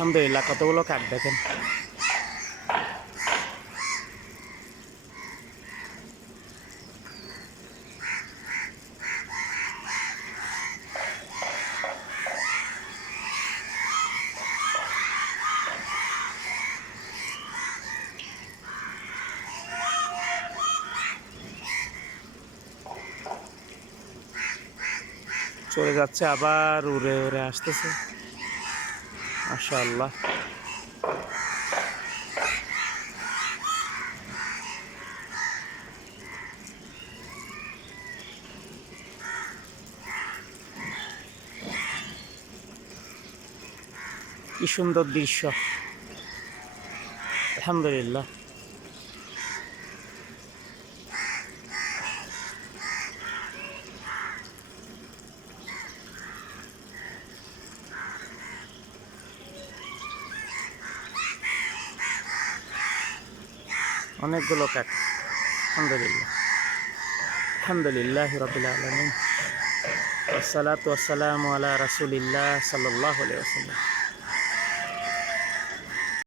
আলহামদুলিল্লাহ, কতগুলো কাক দেখেন। চলে যাচ্ছে, আবার উড়ে উড়ে আসতেছে। মাশাআল্লাহ। কি সুন্দর দৃশ্য, আলহামদুলিল্লাহ। অনেকগুলো কাক, আলহামদুলিল্লাহ। আলহামদুলিল্লাহি রাব্বিল আলামিন, ওয়াসসালাতু ওয়াসসালামু আলা রাসূলিল্লাহ সাল্লাল্লাহু আলাইহি ওয়াসাল্লাম।